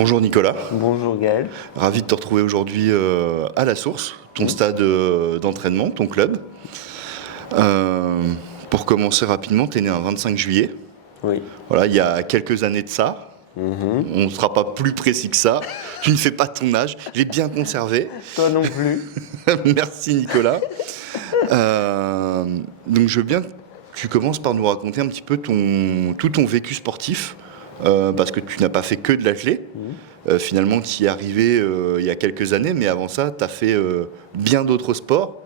Bonjour Nicolas, Bonjour Gaël. ravi de te retrouver aujourd'hui à la source, ton stade d'entraînement, ton club. Pour commencer rapidement, tu es né un 25 juillet, Oui. voilà, il y a quelques années de ça. On ne sera pas plus précis que ça. Tu ne fais pas ton âge, j'ai bien conservé. Toi non plus. Merci Nicolas. Donc je veux bien que tu commences par nous raconter un petit peu tout ton vécu sportif, parce que tu n'as pas fait que de l'athlé. Finalement, tu y es arrivé il y a quelques années, mais avant ça, tu as fait bien d'autres sports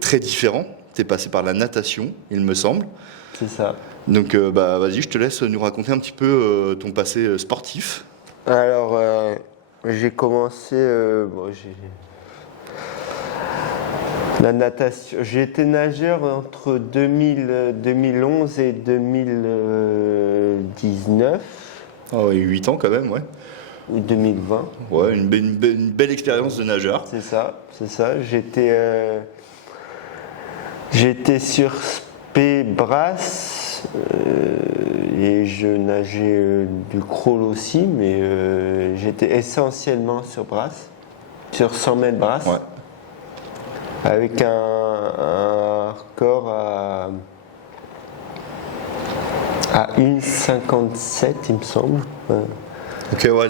très différents. Tu es passé par la natation, il me semble. C'est ça. Donc vas-y, je te laisse nous raconter un petit peu ton passé sportif. Alors, j'ai commencé. La natation. J'ai été nageur entre 2011 et 2019. Oh, 8 ans quand même, ouais. Ou 2020. Ouais, une belle expérience de nageur. C'est ça. J'étais sur Spé Brasse et je nageais du crawl aussi, mais j'étais essentiellement sur Brasse, sur 100 mètres Brasse, Ouais. avec un record à 1,57 il me semble. Ouais. Ok, ouais,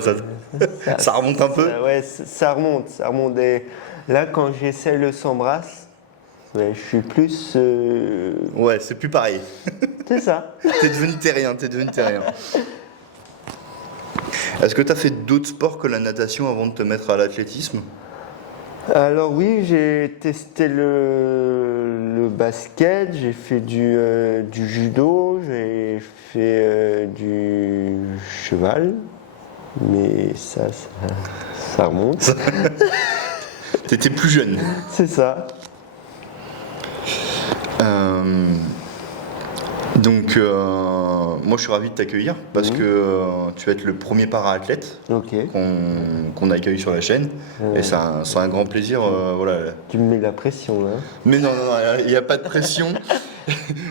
ça remonte un peu. Ouais, ça remonte. Et là, quand j'essaie le 100 Brasse, ouais, je suis plus. Ouais, c'est plus pareil. C'est ça. T'es devenu terrien. Est-ce que tu as fait d'autres sports que la natation avant de te mettre à l'athlétisme? Alors oui, j'ai testé le basket, j'ai fait du judo, j'ai fait du cheval, mais ça remonte. T'étais plus jeune. C'est ça. Donc, moi je suis ravi de t'accueillir parce que tu vas être le premier para-athlète Ok. qu'on accueille sur la chaîne. Et c'est un grand plaisir. Voilà. Tu me mets la pression là. Mais non, il n'y a pas de pression.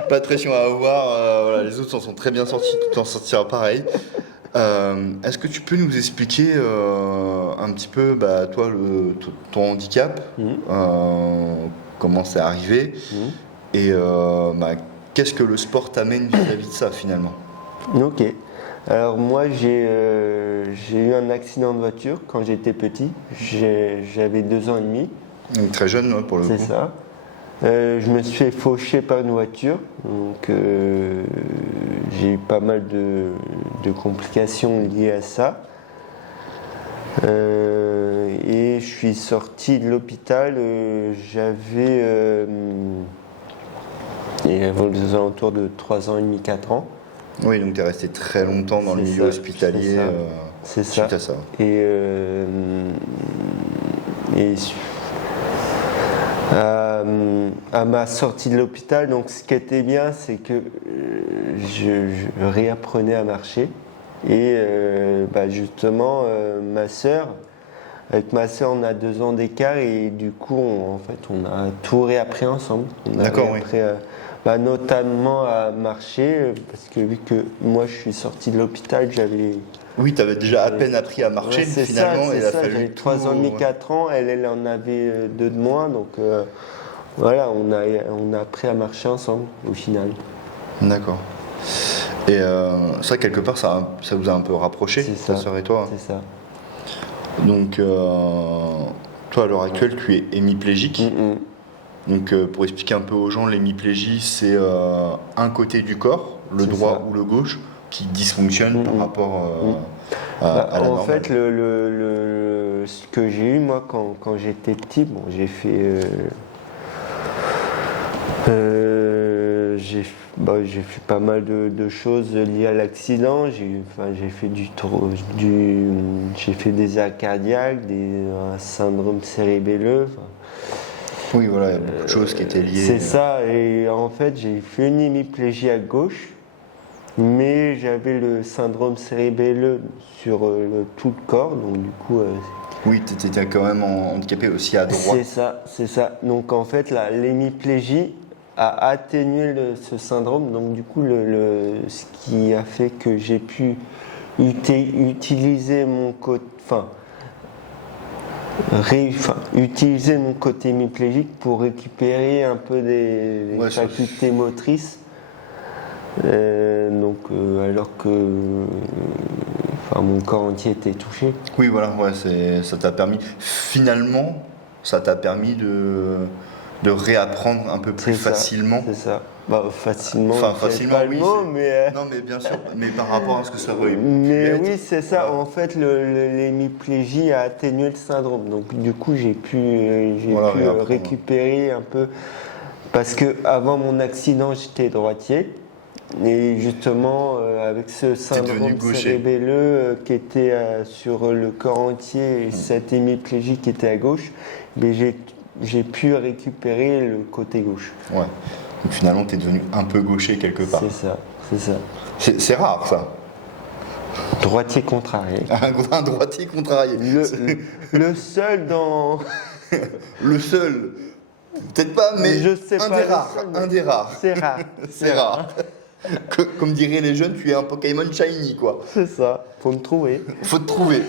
Pas de pression à avoir. Voilà, les autres s'en sont très bien sortis, tu t'en sortiras pareil. Est-ce que tu peux nous expliquer un petit peu, toi, ton handicap, comment c'est arrivé et qu'est-ce que le sport t'amène vis-à-vis de ça finalement? Ok. Alors moi j'ai eu un accident de voiture quand j'étais petit. J'avais 2 ans et demi. Donc, très jeune pour le coup. C'est ça. Je me suis fait faucher par une voiture, donc j'ai eu pas mal de complications liées à ça. Et je suis sorti de l'hôpital, j'avais aux alentours de 3 ans et demi, 4 ans. Oui, donc tu es resté très longtemps dans le C'est milieu ça, hospitalier c'est suite ça. à ça. Et à ma sortie de l'hôpital, donc ce qui était bien, c'est que je réapprenais à marcher. Et justement, avec ma sœur, on a 2 ans d'écart et du coup, on a tout réappris ensemble. D'accord, oui. Notamment à marcher, parce que vu que moi je suis sorti de l'hôpital, j'avais. Oui, tu avais déjà à peine appris à marcher finalement. Il a fallu j'avais 3 ans et demi, 4 ans, elle en avait 2 de moins, donc voilà, on a appris à marcher ensemble au final. D'accord. Et ça, quelque part, ça vous a un peu rapproché, ta sœur et toi? C'est ça. Donc, toi, à l'heure actuelle, tu es hémiplégique. Donc, pour expliquer un peu aux gens, l'hémiplégie, c'est un côté du corps, le droit ça. ou le gauche, qui dysfonctionne par rapport à la en normale. fait, ce que j'ai eu, moi, quand j'étais petit, bon, j'ai fait pas mal de choses liées à l'accident. J'ai fait des arrêts cardiaques, un syndrome cérébelleux. Oui, voilà, il y a beaucoup de choses qui étaient liées. C'est ça, et en fait, j'ai fait une hémiplégie à gauche, mais j'avais le syndrome cérébelleux sur tout le corps, donc du coup. Oui, tu étais quand même handicapé aussi à droite. C'est ça. Donc en fait, l'hémiplégie a atténué ce syndrome, donc du coup, ce qui a fait que j'ai pu utiliser mon côté, utiliser mon côté hémiplégique pour récupérer un peu des facultés motrices. Alors que mon corps entier était touché. Oui, voilà, ça t'a permis. Finalement, ça t'a permis de réapprendre un peu plus facilement. C'est ça. Facilement. Facilement, pas oui. Le mot, mais non, mais bien sûr. Mais par rapport à ce que ça aurait pu mais être, oui, c'est ça. voilà. En fait, l'hémiplégie a atténué le syndrome. Donc, du coup, j'ai pu récupérer un peu. Parce que avant mon accident, j'étais droitier. Et justement, avec ce syndrome cérébelleux qui était sur le corps entier et cette hémiplégie qui était à gauche, mais j'ai pu récupérer le côté gauche. Ouais. Donc finalement, tu es devenu un peu gaucher quelque part. C'est ça. C'est rare, ça. Droitier contrarié. Un droitier contrarié. Le seul dans... Le seul. Peut-être pas, mais je sais un pas des rares. Un des rares. C'est rare. C'est rare. Comme diraient les jeunes, tu es un Pokémon shiny, quoi. C'est ça, faut me trouver. Faut te trouver.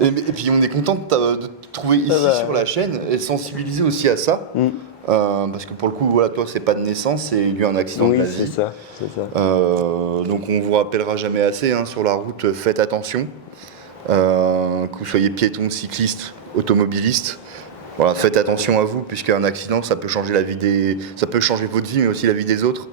Et puis on est content de te trouver ici sur la chaîne et sensibiliser aussi à ça. Parce que pour le coup, voilà, toi, c'est pas de naissance, c'est dû à un accident de la vie. Oui, c'est ça. Donc on vous rappellera jamais assez, sur la route, faites attention. Que vous soyez piéton, cycliste, automobiliste. Voilà, faites attention à vous, puisqu'un accident, ça peut changer ça peut changer votre vie, mais aussi la vie des autres.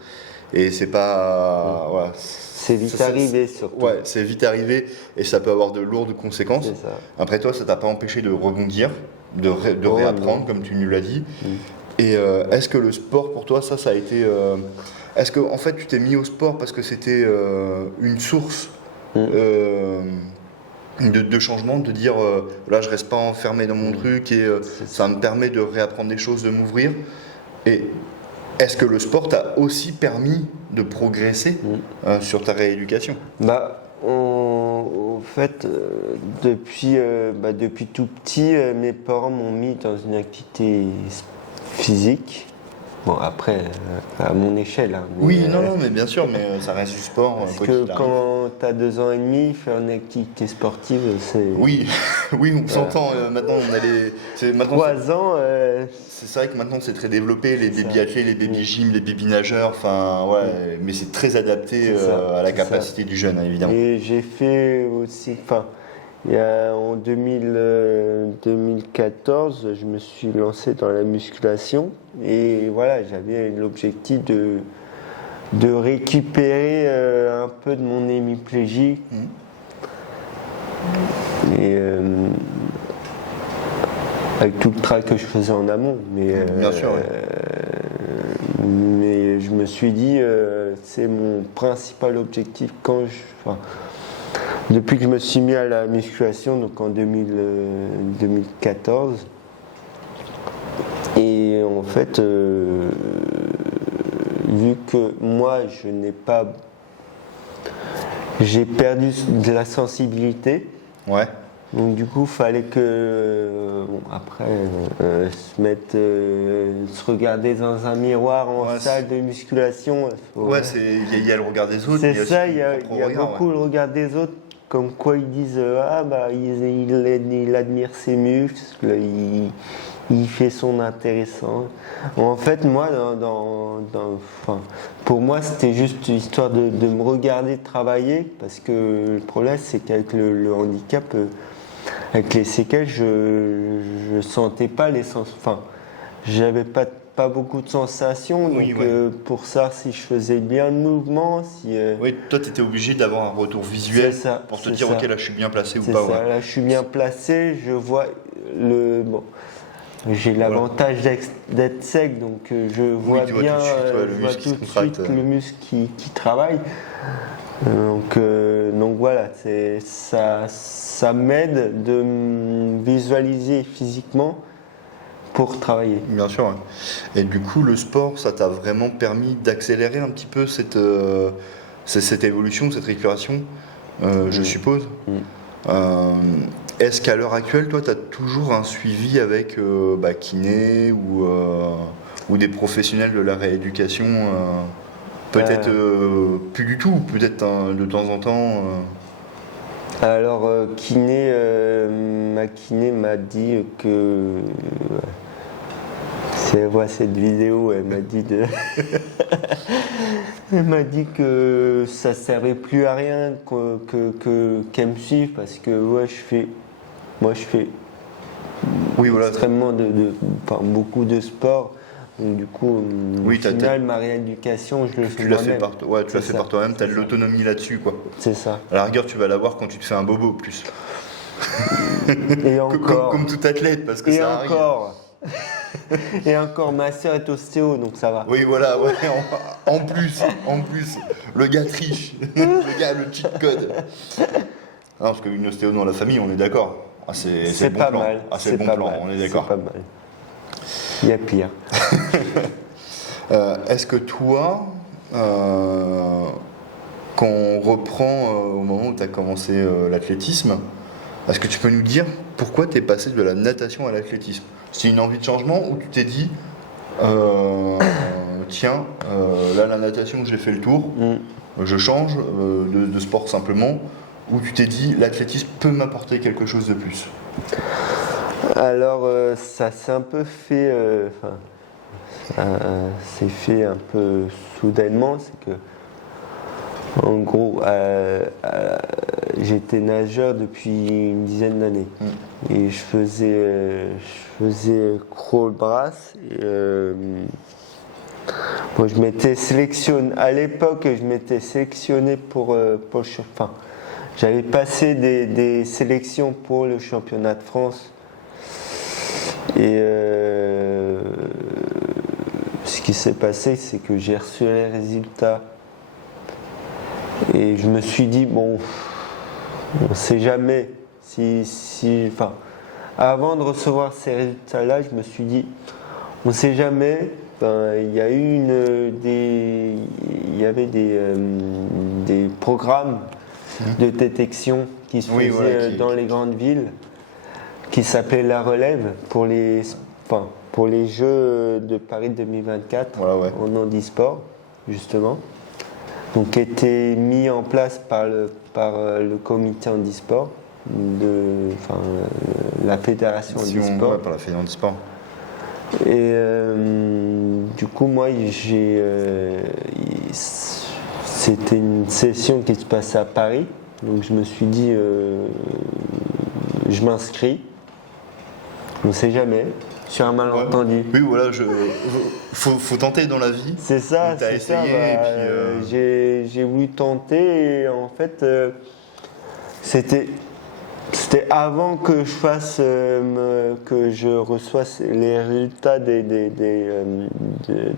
Et c'est pas. Voilà, c'est vite arrivé surtout. Ouais, c'est vite arrivé et ça peut avoir de lourdes conséquences. C'est ça. Après toi, ça t'a pas empêché de rebondir, de réapprendre, comme tu nous l'as dit. Et est-ce que le sport pour toi, ça a été. Est-ce que en fait tu t'es mis au sport parce que c'était une source de changement, de dire là je reste pas enfermé dans mon truc et ça me permet de réapprendre des choses, de m'ouvrir. Et est-ce que le sport t'a aussi permis de progresser sur ta rééducation ? En fait, depuis tout petit, mes parents m'ont mis dans une activité physique. Bon, après, à mon échelle. Oui, non, mais bien sûr, mais ça reste du sport. Parce que quand tu as 2 ans et demi, faire une activité sportive, c'est... Oui, on s'entend. Maintenant, on a les... 3 ans... C'est vrai que maintenant, c'est très développé, les baby-athlètes, les baby-gym, les baby-nageurs, mais c'est très adapté à la capacité du jeune, évidemment. Et j'ai fait aussi... en 2014, je me suis lancé dans la musculation et voilà, j'avais l'objectif de récupérer un peu de mon hémiplégie. Et avec tout le travail que je faisais en amont. Bien sûr, oui. Mais je me suis dit, c'est mon principal objectif depuis que je me suis mis à la musculation, donc en 2014. Et en fait, vu que moi, j'ai perdu de la sensibilité. Ouais. Donc du coup, il fallait que, se regarder dans un miroir en salle de musculation. Il y a le regard des autres. C'est ça, il y a beaucoup le regard des autres, comme quoi ils disent il admire ses muscles, il fait son intéressant. En fait, moi, pour moi, c'était juste histoire de me regarder travailler, parce que le problème, c'est qu'avec le handicap, avec les séquelles, je sentais pas les sens. J'avais pas beaucoup de sensations, donc pour savoir si je faisais bien le mouvement, Oui, toi, tu étais obligé d'avoir un retour visuel pour te dire, ok, là, je suis bien placé ou pas. Là, je suis bien placé, je vois j'ai l'avantage d'être sec, donc je vois bien tout de suite le muscle qui travaille. Donc voilà, ça m'aide de me visualiser physiquement pour travailler. Bien sûr. Ouais. Et du coup, le sport, ça t'a vraiment permis d'accélérer un petit peu cette évolution, cette récupération, je suppose. Est-ce qu'à l'heure actuelle, toi, tu as toujours un suivi avec kiné ou des professionnels de la rééducation Peut-être plus du tout, peut-être de temps en temps Alors, ma kiné m'a dit que si elle voit cette vidéo, elle m'a dit elle m'a dit que ça servait plus à rien qu'elle me suive parce que moi je fais Oui, voilà. extrêmement beaucoup de sport. Donc, du coup, Oui, au final, ma rééducation, je le fais Tu l'as fait moi-même. tu l'as fait par toi-même, tu as de l'autonomie là-dessus, quoi. C'est ça. À la rigueur, tu vas l'avoir quand tu te fais un bobo, plus. Et encore. Comme tout athlète, parce que Et ça arrive. encore. Et encore, ma soeur est ostéo, donc ça va. Oui, voilà, ouais, en plus, le gars triche, le gars a le cheat code. Non, parce qu'une ostéo dans la famille, on est d'accord. Ah, c'est le bon pas plan. mal. Ah, c'est le bon plan, mal. on est d'accord. C'est pas mal. Il y a pire. Est-ce que toi, quand on reprend au moment où tu as commencé l'athlétisme, est-ce que tu peux nous dire pourquoi tu es passé de la natation à l'athlétisme? C'est une envie de changement ou tu t'es dit, tiens, là la natation j'ai fait le tour, je change de sport simplement, ou tu t'es dit l'athlétisme peut m'apporter quelque chose de plus? Alors, ça s'est un peu fait. C'est fait un peu soudainement. C'est que, en gros, j'étais nageur depuis une dizaine d'années. Et je faisais crawl brasse. Moi, je m'étais sélectionné. À l'époque, je m'étais sélectionné pour enfin, j'avais passé des sélections pour le championnat de France. Et ce qui s'est passé, c'est que j'ai reçu les résultats. Et je me suis dit, bon, on ne sait jamais enfin, avant de recevoir ces résultats-là, je me suis dit, on ne sait jamais. Il y a eu il y avait des programmes de détection qui se faisaient dans les grandes villes, qui s'appelait La Relève pour les Jeux de Paris 2024 en handisport, justement. Donc, qui était mis en place par le comité handisport, la fédération handisport. Par la fédération handisport. Et du coup, moi, c'était une session qui se passait à Paris. Donc, je me suis dit, je m'inscris. On ne sait jamais, sur un malentendu. Oui, voilà, faut tenter dans la vie. C'est ça, c'est essayé, ça. Et puis, j'ai voulu tenter et en fait, c'était avant que je fasse, que je reçois les résultats de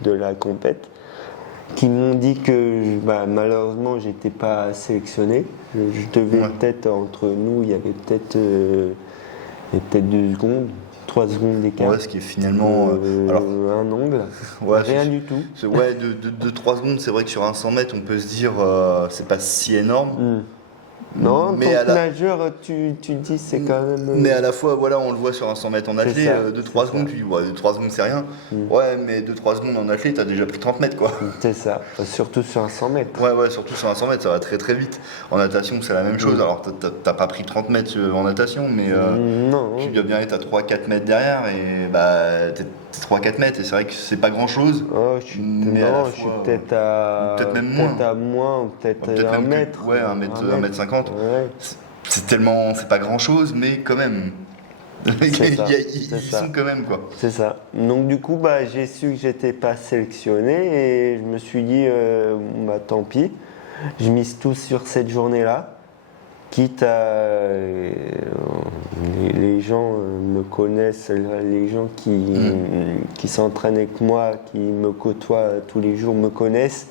la compète, qui m'ont dit que malheureusement, j'étais pas sélectionné. Je devais peut-être, entre nous, il y avait peut-être 2 secondes. 3 secondes d'écart. Ouais, ce qui est finalement. Un ongle. Rien du tout. De 3 secondes, c'est vrai que sur un 100 mètres, on peut se dire c'est pas si énorme. Non, mais en tant que nageur, tu dis c'est quand même. Mais à la fois, voilà, on le voit sur un 100 mètres en athlée, 2-3 secondes, tu dis 2-3 secondes c'est rien. Ouais, mais 2-3 secondes en athlée, t'as déjà pris 30 mètres quoi. C'est ça, surtout sur un 100 mètres. Ouais, surtout sur un 100 mètres, ça va très très vite. En natation, c'est la même chose. Alors, t'as pas pris 30 mètres en natation, mais tu dois bien être à 3-4 mètres derrière et t'es 3-4 mètres et c'est vrai que c'est pas grand chose. Oh, je suis peut-être à. Peut-être même moins. Peut-être à moins, ou peut-être 1 mètre. Ouais, 1 mètre 50. Ouais. C'est pas grand chose, mais quand même. Ils sont quand même quoi. C'est ça. Donc du coup, j'ai su que j'étais pas sélectionné et je me suis dit, tant pis. Je mise tout sur cette journée-là. Quitte à. Les gens me connaissent, les gens qui s'entraînent avec moi, qui me côtoient tous les jours, me connaissent.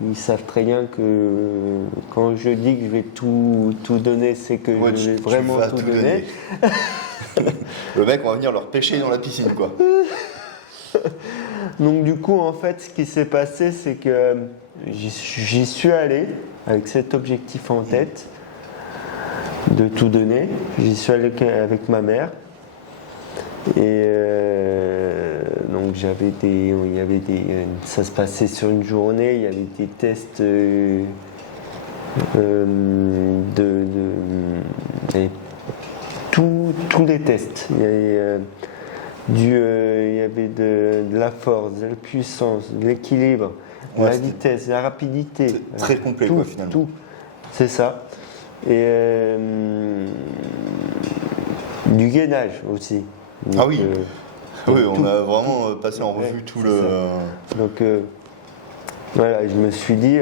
Ils savent très bien que quand je dis que je vais tout donner, c'est que je vais vraiment tout donner. Le mec, on va venir leur pêcher dans la piscine, quoi. Donc du coup, en fait, ce qui s'est passé, c'est que j'y suis allé avec cet objectif en tête de tout donner. J'y suis allé avec ma mère. Et donc ça se passait sur une journée, il y avait des tests Et tous les tests. Il y avait de la force, de la puissance, de l'équilibre, la vitesse, la rapidité. Très complet, quoi, finalement. Tout, c'est ça. Et du gainage aussi. Donc, oui, on a vraiment passé en revue tout le... Donc voilà, je me suis dit,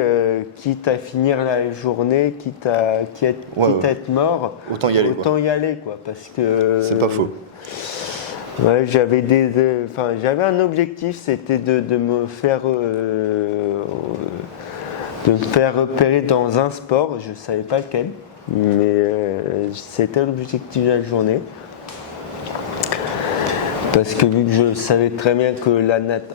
quitte à finir la journée, quitte à être mort, autant y aller, quoi, parce que... C'est pas faux. Ouais, j'avais un objectif, c'était de me faire repérer dans un sport, je savais pas lequel, mais c'était l'objectif de la journée. Parce que vu que je savais très bien que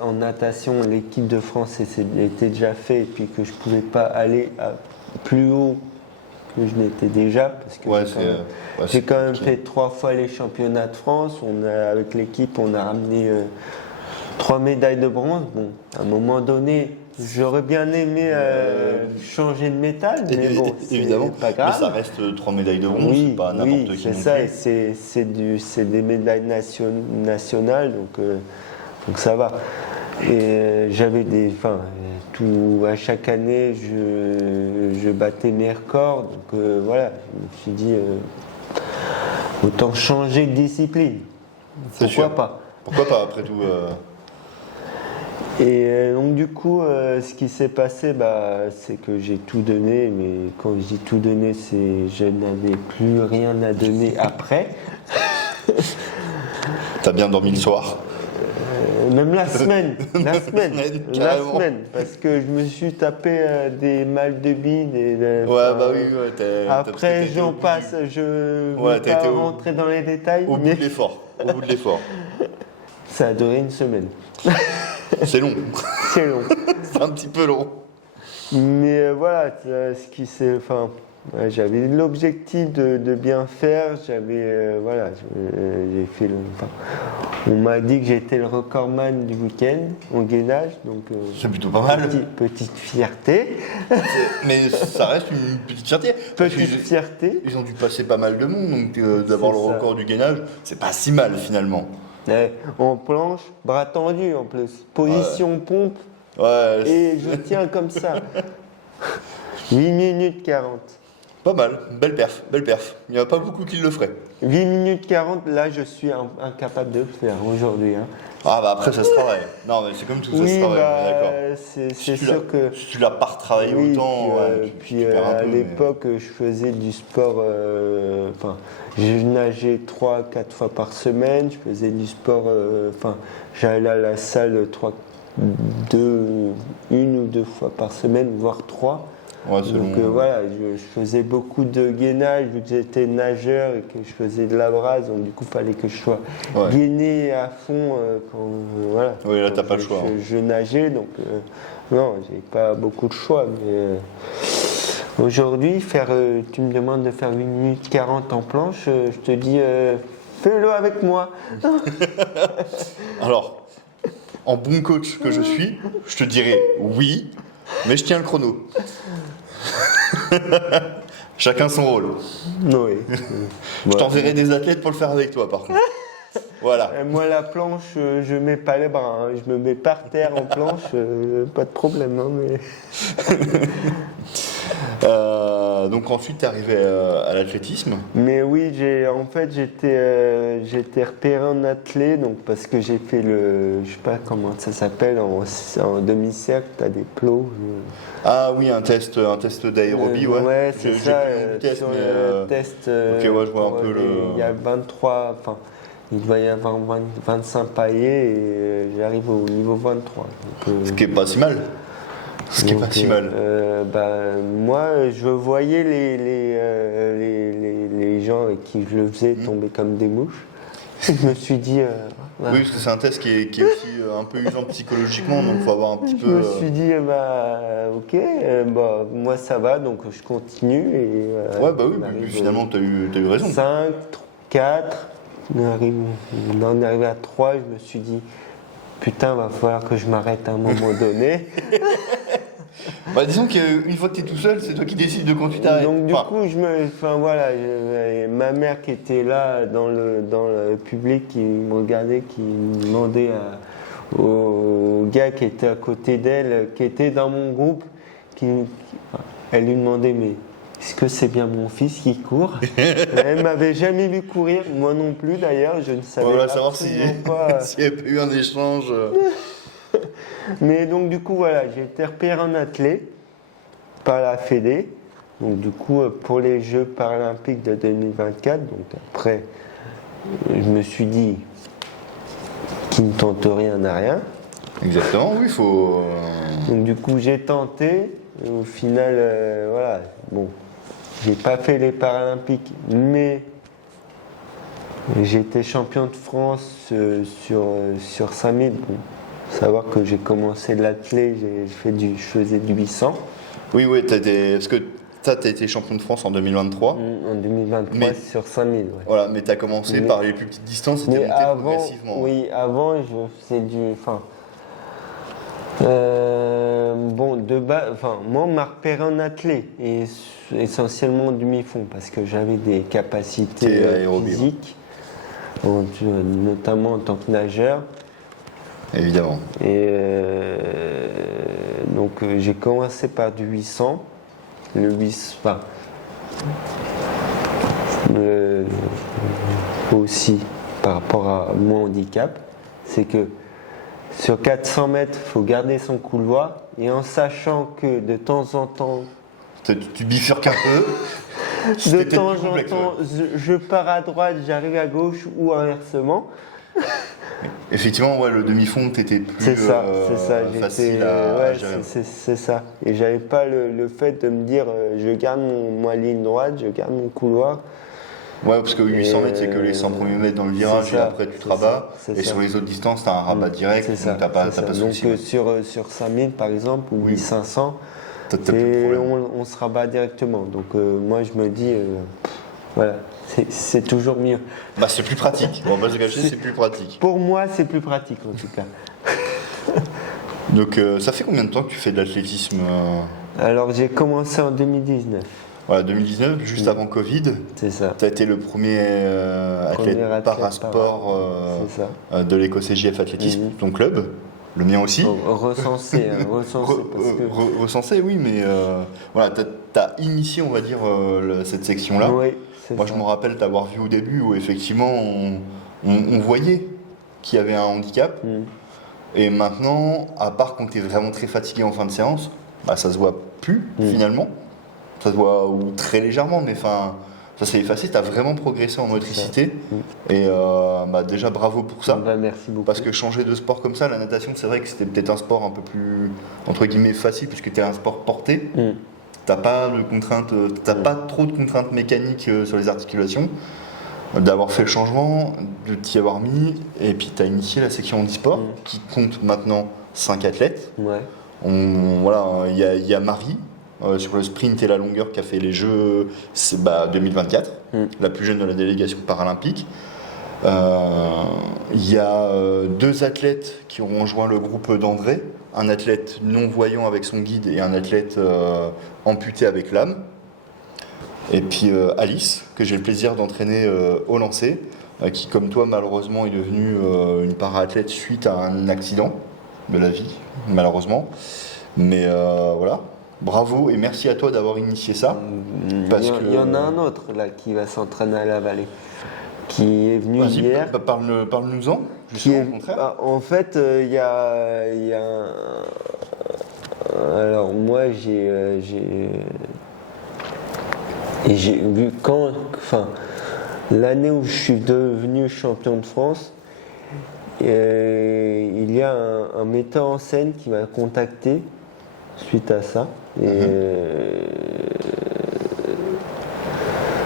en natation, l'équipe de France était déjà faite et puis que je ne pouvais pas aller plus haut que je n'étais déjà, parce que j'ai quand même fait 3 fois les championnats de France. Avec l'équipe, on a ramené 3 médailles de bronze. Bon, à un moment donné, j'aurais bien aimé changer de métal, mais bon, évidemment, pas grave. Mais ça reste 3 médailles de bronze, c'est pas n'importe qui. C'est ça, et c'est des médailles nationales, donc ça va. Et j'avais à chaque année, je battais mes records, donc voilà, je me suis dit, autant changer de discipline. Pourquoi pas? Pourquoi pas, après tout Et donc du coup, ce qui s'est passé, c'est que j'ai tout donné, mais quand je dis tout donné, c'est je n'avais plus rien à donner après. T'as bien dormi le soir? Même la semaine, parce que je me suis tapé des mal de bide. Après, j'en passe, je ne vais pas rentrer dans les détails. Au bout de l'effort. Ça a duré une semaine. C'est long. C'est long. C'est un petit peu long. Mais voilà, ce qui s'est... j'avais l'objectif de bien faire. J'ai fait on m'a dit que j'étais le recordman du week-end en gainage, donc c'est plutôt pas mal. Petite fierté. Mais ça reste une petite fierté. Fierté. Ils ont dû passer pas mal de monde, donc d'avoir le record du gainage, c'est pas si mal finalement. En planche, bras tendu en plus, position pompe. Ouais. Et je tiens comme ça. 8 minutes 40. Pas mal, belle perf. Il n'y en a pas beaucoup qui le feraient. 8 minutes 40, là je suis incapable de le faire aujourd'hui. Hein. Après ça se travaille. Non mais c'est comme tout, ça se travaille, d'accord. C'est sûr que... Si tu l'as pas retravaillé autant, puis à l'époque je faisais du sport, je nageais 3-4 fois par semaine, je faisais du sport, j'allais à la salle 1 ou 2 fois par semaine, voire 3. Ouais, donc voilà, je faisais beaucoup de gainage, vu que j'étais nageur et que je faisais de la brasse, donc du coup il fallait que je sois gainé à fond voilà. Oui, là t'as pas le choix. Je nageais, donc non, j'ai pas beaucoup de choix, mais aujourd'hui, tu me demandes de faire 8 minutes 40 en planche, je te dis fais-le avec moi. Alors, en bon coach que je suis, je te dirais oui, mais je tiens le chrono. Chacun son rôle. Oui. Je t'enverrai des athlètes pour le faire avec toi, par contre. Voilà. Moi, la planche, je mets pas les bras. Hein. Je me mets par terre en planche, pas de problème. Hein, mais... donc ensuite, tu es arrivé à l'athlétisme. Mais oui, j'étais repéré en athlé, donc parce que j'ai fait je sais pas comment ça s'appelle, en demi-cercle, tu as des plots. Ah oui, un test d'aérobie, ouais. Ouais, c'est ça. Test, test. Ok, ouais, je vois un peu il y a 23, il doit y avoir 25 paillets et j'arrive au niveau 23. Ce qui est pas si mal. Moi, je voyais les gens avec qui je le faisais tomber comme des mouches. Je me suis dit... Oui, parce que c'est un test qui est aussi un peu usant psychologiquement, donc il faut avoir un petit peu... Je me suis dit, ok, moi ça va, donc je continue. Et, finalement, tu as eu raison. 5, 4, on est arrivé à 3, je me suis dit, putain, va falloir que je m'arrête à un moment donné. Bah, disons qu'une fois que tu es tout seul, c'est toi qui décides de quand tu t'arrêtes. Donc du coup, ma mère qui était là dans le public, qui me regardait, qui demandait au gars qui était à côté d'elle, qui était dans mon groupe, elle lui demandait mais est-ce que c'est bien mon fils qui court? Elle m'avait jamais vu courir, moi non plus d'ailleurs, je ne savais Voilà, savoir si pas. s'il y a eu un échange. Mais donc du coup voilà, j'ai été repéré en athlète par la Fédé. Donc du coup pour les Jeux paralympiques de 2024, donc après je me suis dit qui ne tente rien n'a rien. Exactement, oui, il faut. Donc du coup j'ai tenté. Et au final, voilà, bon, j'ai pas fait les Paralympiques, mais j'ai été champion de France sur 5000. Bon, faut savoir que j'ai commencé l'athlé, je faisais du 800. Oui, parce que tu as été champion de France en 2023. En 2023 sur 5000. Ouais. Voilà, mais tu as commencé par les plus petites distances et tu es monté progressivement. Oui, avant, je faisais du. Moi, on m'a repéré en athlète et essentiellement demi-fond parce que j'avais des capacités physiques, notamment en tant que nageur. Évidemment. Et donc, j'ai commencé par du 800. Aussi, par rapport à mon handicap, c'est que sur 400 mètres, il faut garder son couloir et en sachant que de temps en temps, tu bifurques un peu. de temps en temps, je pars à droite, j'arrive à gauche ou inversement. Effectivement, ouais, le demi-fond, t'étais plus c'est ça, facile à gérer. C'est ça. Et j'avais pas le fait de me dire je garde ma ligne droite, je garde mon couloir. Ouais, parce que 800 mètres, c'est que les 100 premiers mètres dans le virage et après tu te rabats. Et sur les autres distances, tu as un rabat direct, donc tu n'as pas de souci. Donc sur 5000 par exemple, ou 1500, on se rabat directement. Donc moi je me dis, voilà, c'est toujours mieux. Bah, c'est plus pratique, on va pas se cacher, c'est plus pratique. Pour moi, c'est plus pratique en tout cas. Donc ça fait combien de temps que tu fais de l'athlétisme Alors j'ai commencé en 2019. Voilà, 2019, juste avant Covid. C'est ça. Tu as été le premier athlète parasport de l'EcoCJF Athlétisme, ton club, le mien aussi. Recensé. Recensé, oui, mais voilà, tu as initié, on va dire, cette section-là. Oui, moi, je me rappelle t'avoir vu au début où effectivement on voyait qu'il y avait un handicap. Et maintenant, à part quand tu es vraiment très fatigué en fin de séance, bah, ça se voit plus finalement. Ça se voit ou très légèrement, mais enfin, ça s'est effacé. Tu as vraiment progressé en motricité. Et déjà, bravo pour ça. Bah, merci beaucoup. Parce que changer de sport comme ça, la natation, c'est vrai que c'était peut-être un sport un peu plus, entre guillemets, facile, puisque tu es un sport porté. T'as pas de contraintes, pas trop de contraintes mécaniques sur les articulations. D'avoir fait le changement, de t'y avoir mis, et puis tu as initié la section handisport, qui compte maintenant 5 athlètes. Ouais. Il y a Marie, sur le sprint et la longueur qui a fait les Jeux 2024, la plus jeune de la délégation paralympique. Il y a 2 athlètes qui ont rejoint le groupe d'André, un athlète non-voyant avec son guide et un athlète amputé avec l'âme. Et puis Alice, que j'ai le plaisir d'entraîner au lancer, qui comme toi malheureusement est devenue une para-athlète suite à un accident de la vie, malheureusement. Mais voilà. Bravo et merci à toi d'avoir initié ça. Il y en a un autre là qui va s'entraîner à la vallée, qui est venu hier. Parle-nous-en. En fait, il y a alors moi j'ai vu l'année où je suis devenu champion de France, il y a un metteur en scène qui m'a contacté suite à ça.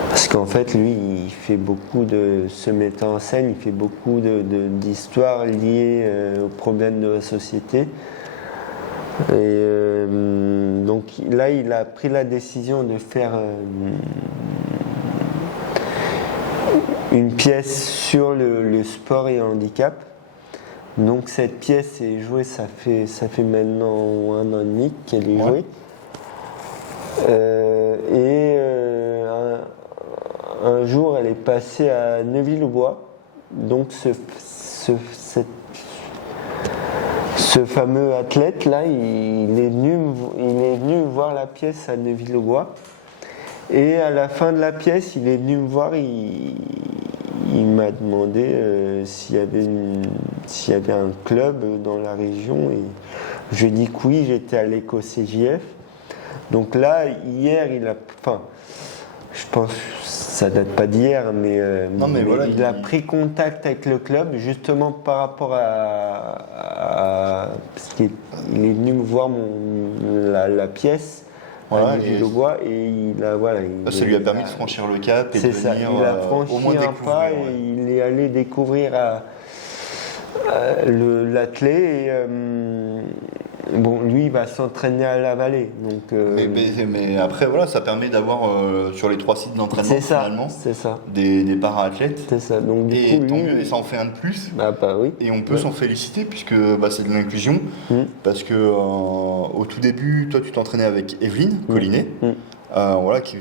Parce qu'en fait, lui, il fait beaucoup ce metteur en scène, il fait beaucoup d'histoires liées aux problèmes de la société. Et donc là, il a pris la décision de faire une pièce sur le sport et le handicap. Donc cette pièce est jouée, ça fait maintenant 1 an et demi qu'elle est jouée. Un jour, elle est passée à Neuville-aux-Bois. Donc ce fameux athlète là, il est venu voir la pièce à Neuville-aux-Bois. Et à la fin de la pièce, il est venu me voir. Il m'a demandé s'il y avait un club dans la région. Et je lui ai dit que oui, j'étais à l'éco-CJF. Donc là, hier, je pense que ça date pas d'hier, mais voilà, il a pris contact avec le club justement par rapport parce qu'il est venu me voir la pièce à Neuville-aux-Bois et ça lui a permis de franchir le cap et de venir il a franchi au moins un découvrir. pas et il est allé découvrir l'athlète et lui il va s'entraîner à la vallée. Donc, mais après voilà, ça permet d'avoir sur les 3 sites d'entraînement finalement des para-athlètes. C'est ça. Donc du Et coup, tant mieux, et ça en fait un de plus. Oui. Et on peut s'en féliciter puisque c'est de l'inclusion. Parce que au tout début, toi tu t'entraînais avec Evelyne Collinet, qui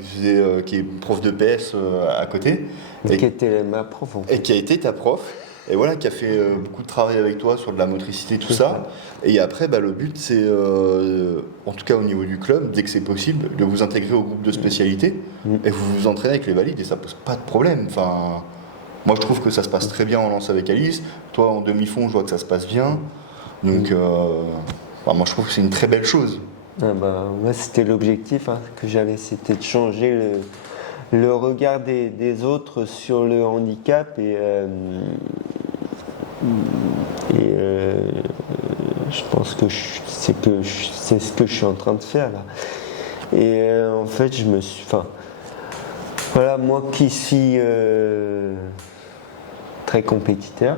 est prof de PS à côté. Et qui était ma prof en fait. Et qui a été ta prof. Et voilà, qui a fait beaucoup de travail avec toi sur de la motricité, tout ça. Et après, le but, c'est, en tout cas au niveau du club, dès que c'est possible, de vous intégrer au groupe de spécialité et vous vous entraînez avec les valides et ça pose pas de problème. Enfin, moi, je trouve que ça se passe très bien en lance avec Alice. Toi, en demi-fond, je vois que ça se passe bien. Donc, moi, je trouve que c'est une très belle chose. Moi, c'était l'objectif que j'avais, c'était de changer le regard des autres sur le handicap je pense que c'est ce que je suis en train de faire là. Et en fait, moi qui suis très compétiteur.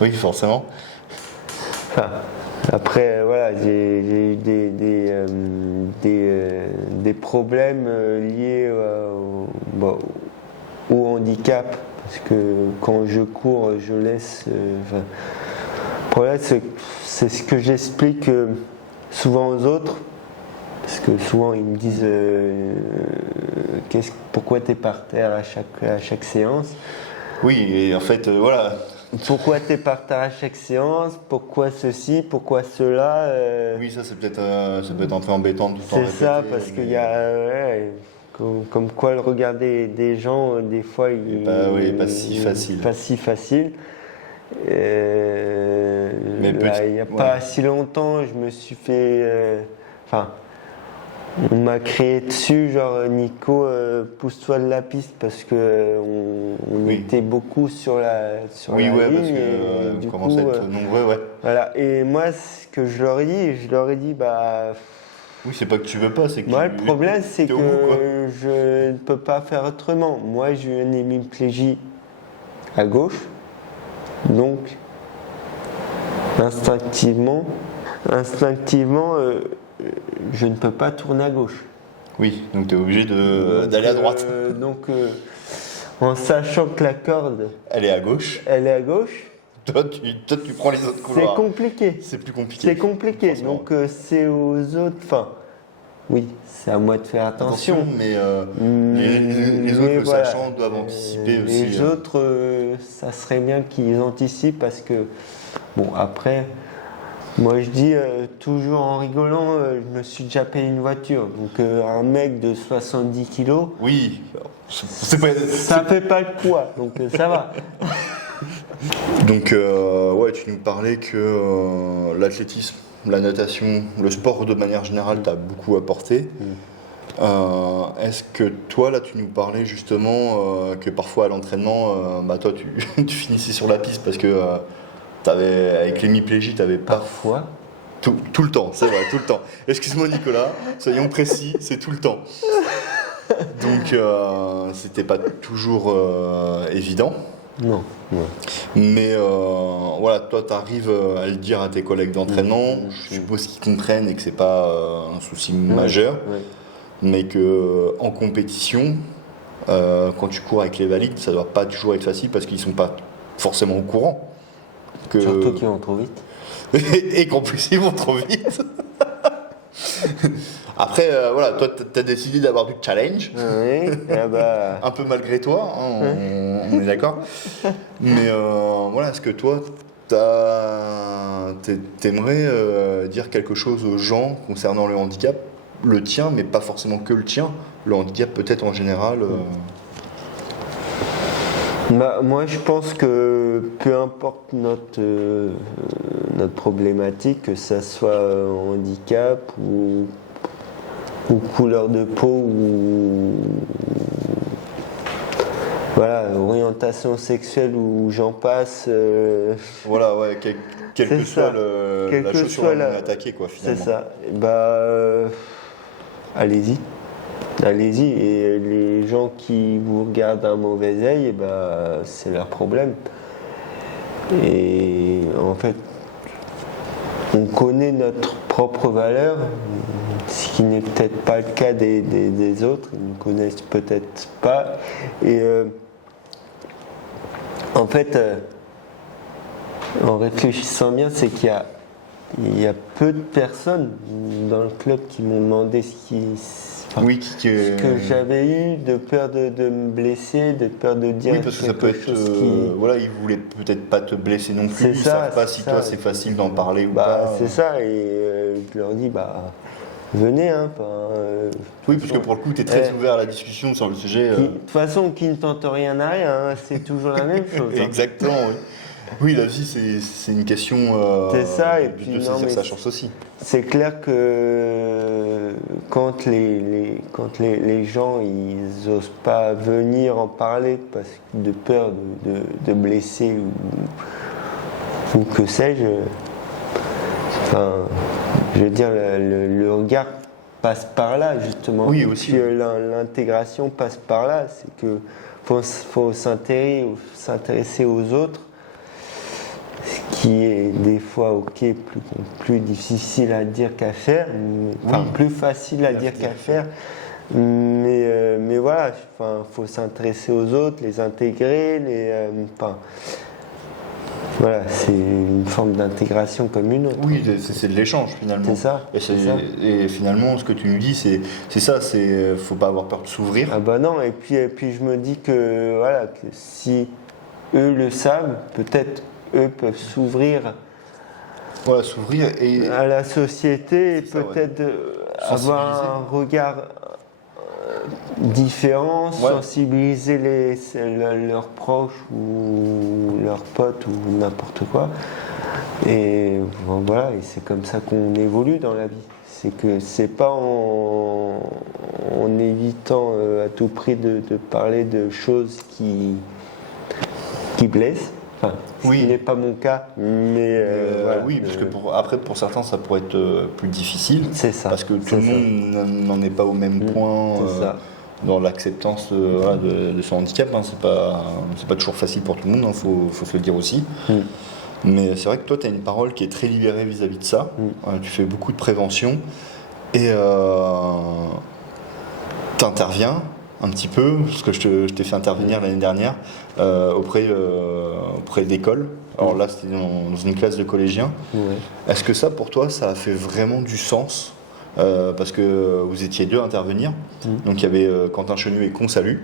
Oui, forcément. Après, j'ai eu des problèmes liés au handicap, parce que quand je cours, je laisse. Le problème, c'est ce que j'explique souvent aux autres, parce que souvent ils me disent pourquoi tu es par terre à chaque séance. Oui, et en fait, voilà. Pourquoi t'es par terre à chaque séance? Pourquoi ceci? Pourquoi cela? Oui, ça c'est peut-être un peu embêtant tout le temps. C'est ça, parce qu'il y a comme quoi le regard des gens, des fois, il n'est pas si facile. Pas si facile. Mais il n'y a pas si longtemps, je me suis fait. On m'a crié dessus, genre Nico, pousse-toi de la piste parce que on était beaucoup sur la ligne. Parce que on commence à être nombreux, Voilà. Et moi, ce que je leur ai dit, oui, c'est pas que tu veux pas, c'est que moi, le problème, c'est que je ne peux pas faire autrement. Moi, j'ai une hémiplégie à gauche, donc instinctivement, je ne peux pas tourner à gauche. Oui, donc tu es obligé d'aller à droite. En sachant que la corde... Elle est à gauche. Toi, tu prends les autres couloirs. C'est compliqué. C'est plus compliqué. C'est compliqué. Donc c'est aux autres... oui, c'est à moi de faire attention. Mais les autres, le sachant, doivent anticiper aussi. Les autres, ça serait bien qu'ils anticipent parce que... après... Moi je dis toujours en rigolant, je me suis déjà payé une voiture. Donc un mec de 70 kilos, oui, ça fait pas le poids, donc ça va. Donc tu nous parlais que l'athlétisme, la natation, le sport de manière générale t'a beaucoup apporté. Est-ce que toi là tu nous parlais justement que parfois à l'entraînement, toi tu finissais sur la piste parce que avec l'hémiplégie, tu avais parfois tout le temps, c'est vrai, tout le temps. Excuse-moi Nicolas, soyons précis, c'est tout le temps. Donc c'était pas toujours évident. Non. Mais toi tu arrives à le dire à tes collègues d'entraînement, je suppose qu'ils comprennent et que c'est pas un souci majeur, mais que en compétition, quand tu cours avec les valides, ça doit pas toujours être facile parce qu'ils sont pas forcément au courant. Surtout qu'ils vont trop vite. et qu'en plus ils vont trop vite. Après, voilà, toi, tu as décidé d'avoir du challenge. Oui, Un peu malgré toi, hein, on est d'accord. Mais voilà, est-ce que toi, t'aimerais dire quelque chose aux gens concernant le handicap, le tien, mais pas forcément que le tien, le handicap peut-être en général Moi, je pense que peu importe notre problématique, que ça soit handicap ou couleur de peau ou voilà, orientation sexuelle ou j'en passe. Voilà, ouais, quelle que soit la chose sur laquelle on est attaqué, quoi, finalement. C'est ça. Allez-y. Allez-y, et les gens qui vous regardent d'un mauvais œil, c'est leur problème. Et en fait, on connaît notre propre valeur, ce qui n'est peut-être pas le cas des autres, ils ne connaissent peut-être pas. Et en fait, en réfléchissant bien, c'est qu'il y a peu de personnes dans le club qui m'ont demandé ce que j'avais eu, de peur de me blesser, de peur de dire. Oui, parce que ça peut être. Voilà, ils voulaient peut-être pas te blesser non plus. Ils ne savent pas si toi c'est facile d'en parler ou pas. C'est ça, et je leur dis, venez. Oui, parce que pour le coup, tu es très ouvert à la discussion sur le sujet. De toute façon, qui ne tente rien à rien, c'est toujours la même chose. Exactement, oui. Oui, la vie, c'est une question c'est ça, et puis, de saisir sa chance aussi. C'est clair que quand les gens ils osent pas venir en parler parce que de peur de blesser ou que sais-je, je veux dire, le regard passe par là justement. Oui, aussi. Puis l'intégration passe par là, c'est que faut s'intéresser aux autres. Ce qui est des fois plus difficile à dire qu'à faire, plus facile à dire qu'à faire. Mais voilà, faut s'intéresser aux autres, les intégrer, voilà, c'est une forme d'intégration comme une autre. Oui, c'est de l'échange finalement. C'est ça. Et finalement, ce que tu nous dis, c'est ça, faut pas avoir peur de s'ouvrir. Ah non, et puis je me dis que voilà, que si eux le savent, peut-être eux peuvent s'ouvrir à la société et peut-être avoir un regard différent, sensibiliser leurs proches ou leurs potes ou n'importe quoi. Et voilà, et c'est comme ça qu'on évolue dans la vie. C'est que c'est pas en évitant à tout prix de parler de choses qui blessent. Ce qui n'est pas mon cas, mais voilà. Oui, parce que pour certains ça pourrait être plus difficile. C'est ça. Parce que tout le monde n'en est pas au même point dans l'acceptance de son handicap. C'est pas toujours facile pour tout le monde, faut se le dire aussi. Mais c'est vrai que toi, tu as une parole qui est très libérée vis-à-vis de ça. Tu fais beaucoup de prévention et tu interviens un petit peu, parce que je t'ai fait intervenir l'année dernière auprès d'écoles. Alors là, c'était dans une classe de collégiens. Est-ce que ça, pour toi, ça a fait vraiment du sens parce que vous étiez deux à intervenir. Donc il y avait Quentin Chenu et qu'on salue.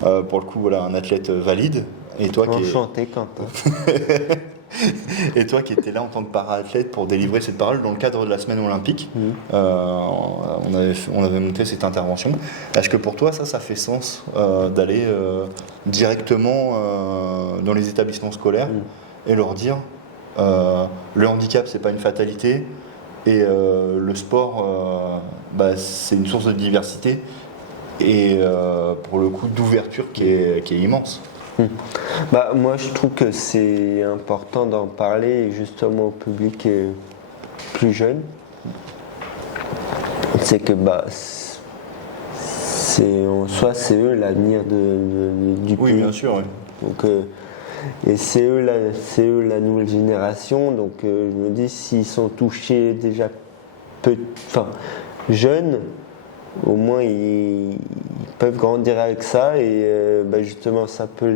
Pour le coup, voilà, un athlète valide. Et toi Enchanté, Quentin. Et toi qui étais là en tant que para-athlète pour délivrer cette parole dans le cadre de la semaine olympique, on avait monté cette intervention. Est-ce que pour toi ça fait sens d'aller directement dans les établissements scolaires et leur dire le handicap c'est pas une fatalité et le sport c'est une source de diversité et pour le coup d'ouverture qui est immense. Moi je trouve que c'est important d'en parler justement au public plus jeune. C'est que en soi c'est eux l'avenir du pays. Oui, bien sûr. Oui. Donc, et c'est eux la nouvelle génération. Donc je me dis s'ils sont touchés déjà jeunes, au moins ils peuvent grandir avec ça et justement ça peut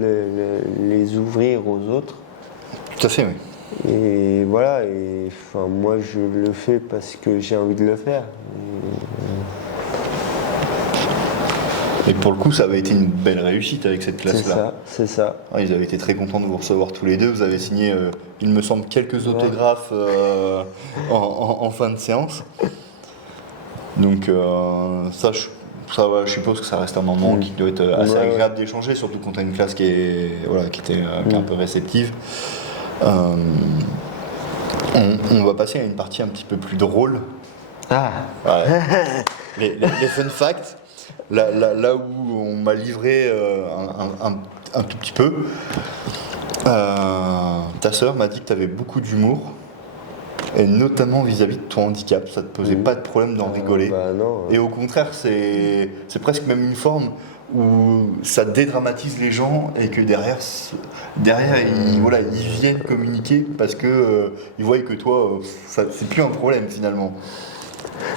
les ouvrir aux autres. Tout à fait, oui. Et voilà, moi je le fais parce que j'ai envie de le faire. Et pour le coup, ça avait été une belle réussite avec cette classe-là. C'est ça. Ouais, ils avaient été très contents de vous recevoir tous les deux. Vous avez signé, il me semble, quelques autographes en fin de séance. Donc je suppose que ça reste un moment qui doit être assez agréable d'échanger, surtout quand tu as une classe qui était un peu réceptive. On va passer à une partie un petit peu plus drôle. Ah. Ouais. Les fun facts. Là où on m'a livré un tout petit peu, ta sœur m'a dit que tu avais beaucoup d'humour, et notamment vis-à-vis de ton handicap. Ça te posait pas de problème d'en rigoler. Bah non. Et au contraire, c'est presque même une forme où ça dédramatise les gens et que derrière ils viennent communiquer parce que ils voient que toi, c'est plus un problème finalement.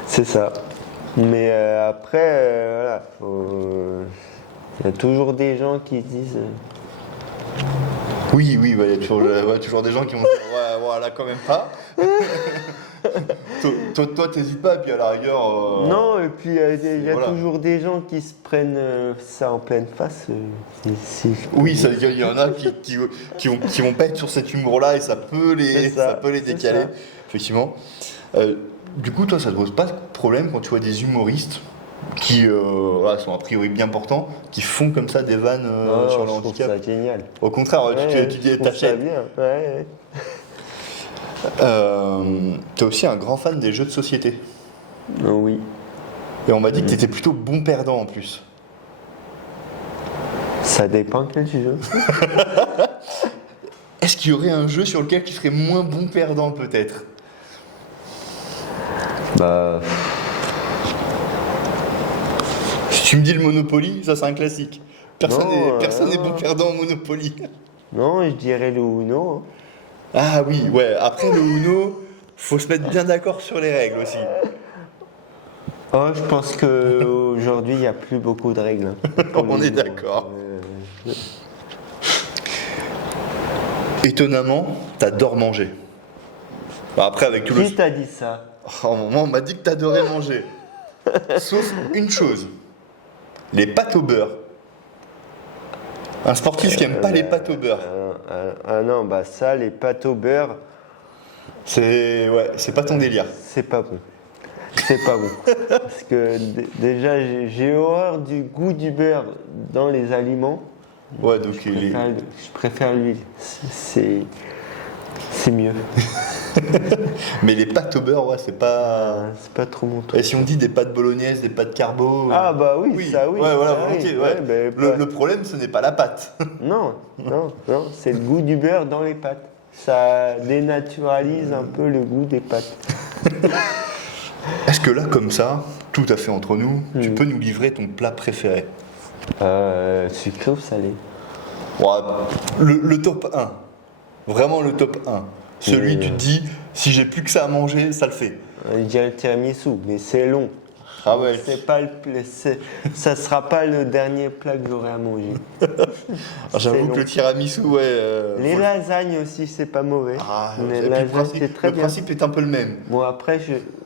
C'est ça. Mais après, voilà, il y a toujours des gens qui disent. Oui, il y a toujours des gens qui vont dire ouais, là quand même pas. toi, t'hésites pas, puis à la rigueur. Non, et puis il y a toujours des gens qui se prennent ça en pleine face. Oui, il y en a qui vont pas être sur cet humour-là et ça peut les décaler, effectivement. Du coup, toi, ça te pose pas de problème quand tu vois des humoristes qui sont a priori bien portants, qui font comme ça des vannes sur le handicap. Je trouve ça génial. Au contraire, tu dis t'achètes. Ouais. T'es aussi un grand fan des jeux de société. Oui. Et on m'a dit que t'étais plutôt bon perdant en plus. Ça dépend quel jeu. Est-ce qu'il y aurait un jeu sur lequel tu serais moins bon perdant peut-être ? Bah. Si tu me dis le Monopoly, ça c'est un classique. Personne n'est bon perdant au Monopoly. Non, je dirais le Uno. Ah oui, ouais. Après le Uno, faut se mettre bien d'accord sur les règles aussi. Oh, je pense qu'aujourd'hui, il n'y a plus beaucoup de règles. On est d'accord. Étonnamment, t'adores manger. Après, avec tout Qui t'a dit ça ? On m'a dit que t'adorais manger. Sauf une chose. Les pâtes au beurre. Un sportif qui aime pas les pâtes au beurre. Non, bah ça, les pâtes au beurre... C'est pas ton délire. C'est pas bon. Parce que déjà, j'ai horreur du goût du beurre dans les aliments. Ouais, donc je préfère l'huile. C'est mieux. Mais les pâtes au beurre, c'est pas... c'est pas trop mon truc. Et si on dit des pâtes bolognaises, des pâtes carbo... Ah bah oui, ça oui. Ouais, voilà, ça, volontiers, oui. ouais. Le problème, ce n'est pas la pâte. Non, c'est le goût du beurre dans les pâtes. Ça dénaturalise un peu le goût des pâtes. Est-ce que là, comme ça, tout à fait entre nous, tu peux nous livrer ton plat préféré ? Sucré ou salé ? Ouais, le top 1. Vraiment le top 1. Celui, tu te dis, si j'ai plus que ça à manger, ça le fait. Je dirais le tiramisu, mais c'est long. Ah ouais. Ça sera pas le dernier plat que j'aurai à manger. J'avoue que le tiramisu, les lasagnes aussi, c'est pas mauvais. Les lasagnes, c'est très bien. Le principe est un peu le même. Bon, après,